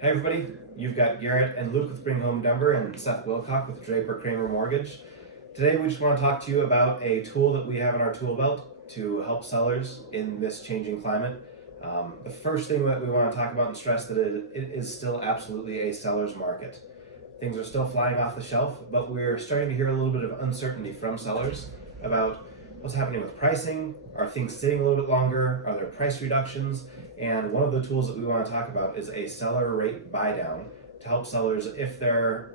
Hey everybody, you've got Garrett and Luke with Bring Home Denver and Seth Wilcock with Draper Kramer Mortgage. Today we just want to talk to you about a tool that we have in our tool belt to help sellers in this changing climate. The first thing that we want to talk about and stress that it is still absolutely a seller's market. Things are still flying off the shelf, but we're starting to hear a little bit of uncertainty from sellers about what's happening with pricing. Are things sitting a little bit longer? Are there price reductions? And one of the tools that we want to talk about is a seller rate buy down to help sellers if their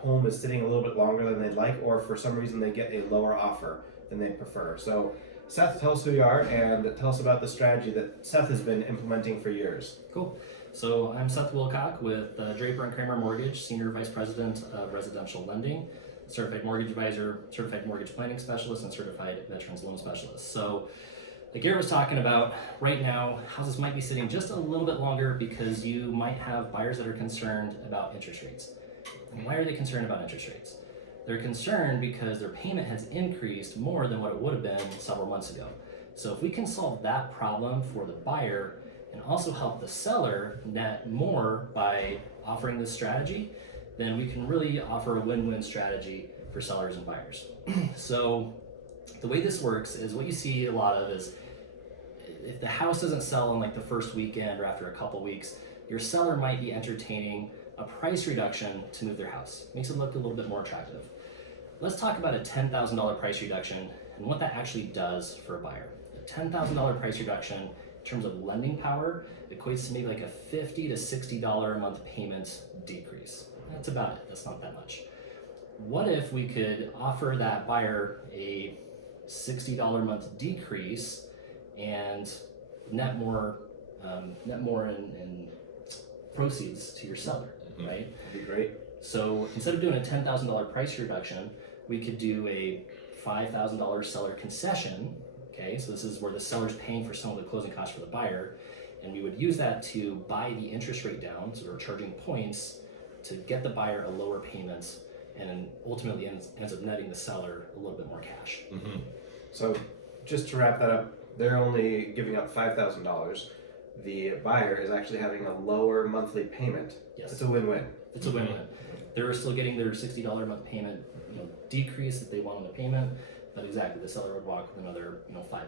home is sitting a little bit longer than they'd like, or for some reason they get a lower offer than they prefer. So Seth, tell us who you are and tell us about the strategy that Seth has been implementing for years. Cool. So I'm Seth Wilcock with Draper and Kramer Mortgage, Senior Vice President of Residential Lending, Certified Mortgage Advisor, Certified Mortgage Planning Specialist, and Certified Veterans Loan Specialist. So like Garrett was talking about, right now, houses might be sitting just a little bit longer because you might have buyers that are concerned about interest rates. And why are they concerned about interest rates? They're concerned because their payment has increased more than what it would have been several months ago. So if we can solve that problem for the buyer and also help the seller net more by offering this strategy, then we can really offer a win-win strategy for sellers and buyers. So the way this works is what you see a lot of is if the house doesn't sell in like the first weekend or after a couple weeks, your seller might be entertaining a price reduction to move their house. Makes it look a little bit more attractive. Let's talk about a $10,000 price reduction and what that actually does for a buyer. A $10,000 price reduction in terms of lending power equates to maybe like a $50 to $60 a month payment decrease. That's about it. That's not that much. What if we could offer that buyer a $60 a month decrease and net more in proceeds to your seller, right? That'd be great. So instead of doing a $10,000 price reduction, we could do a $5,000 seller concession. Okay, so this is where the seller's paying for some of the closing costs for the buyer, and we would use that to buy the interest rate down, so we're charging points to get the buyer a lower payment, and then ultimately ends up netting the seller a little bit more cash. Mm-hmm. So just to wrap that up, they're only giving up $5,000. The buyer is actually having a lower monthly payment. Yes. It's a win-win. It's a win-win. They're still getting their $60 a month payment, decrease that they want on the payment, but exactly the seller would walk with another, $5,000.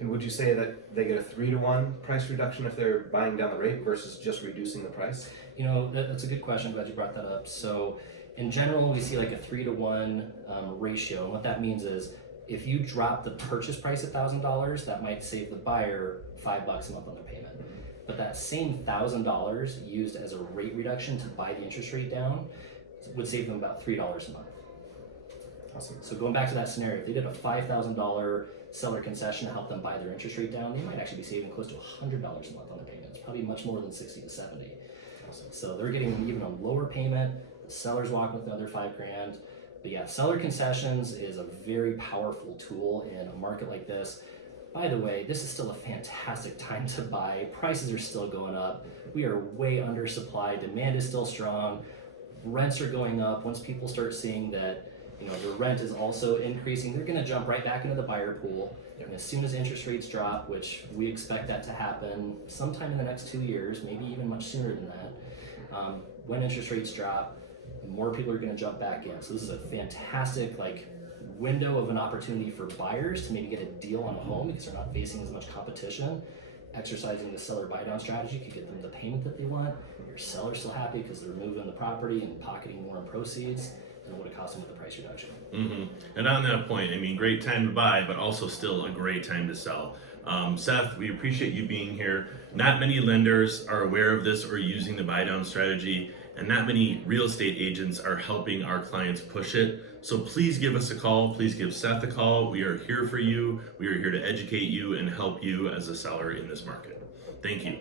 And would you say that they get a 3-to-1 price reduction if they're buying down the rate versus just reducing the price? That's a good question. I'm glad you brought that up. So in general, we see like a 3-to-1 ratio. And what that means is if you drop the purchase price $1,000, that might save the buyer $5 a month on their payment. But that same $1,000 used as a rate reduction to buy the interest rate down would save them about $3 a month. Awesome. So going back to that scenario, if they did a $5,000 seller concession to help them buy their interest rate down, they might actually be saving close to $100 a month on their payments, probably much more than 60 to 70. Awesome. So they're getting even a lower payment. The seller's walking with another $5,000. But yeah, seller concessions is a very powerful tool in a market like this. By the way, this is still a fantastic time to buy. Prices are still going up. We are way undersupplied. Demand is still strong. Rents are going up. Once people start seeing that the rent is also increasing, they're going to jump right back into the buyer pool. And as soon as interest rates drop, which we expect that to happen sometime in the next 2 years, maybe even much sooner than that, when interest rates drop, more people are going to jump back in. So this is a fantastic window of an opportunity for buyers to maybe get a deal on a home because they're not facing as much competition. Exercising the seller buy down strategy could get them the payment that they want. Your seller's still happy because they're moving the property and pocketing more in proceeds than what it cost them with the price reduction. Mm-hmm. And on that point, great time to buy, but also still a great time to sell. Seth, we appreciate you being here. Not many lenders are aware of this or using the buy down strategy, and not many real estate agents are helping our clients push it. So please give us a call. Please give Seth a call. We are here for you. We are here to educate you and help you as a seller in this market. Thank you.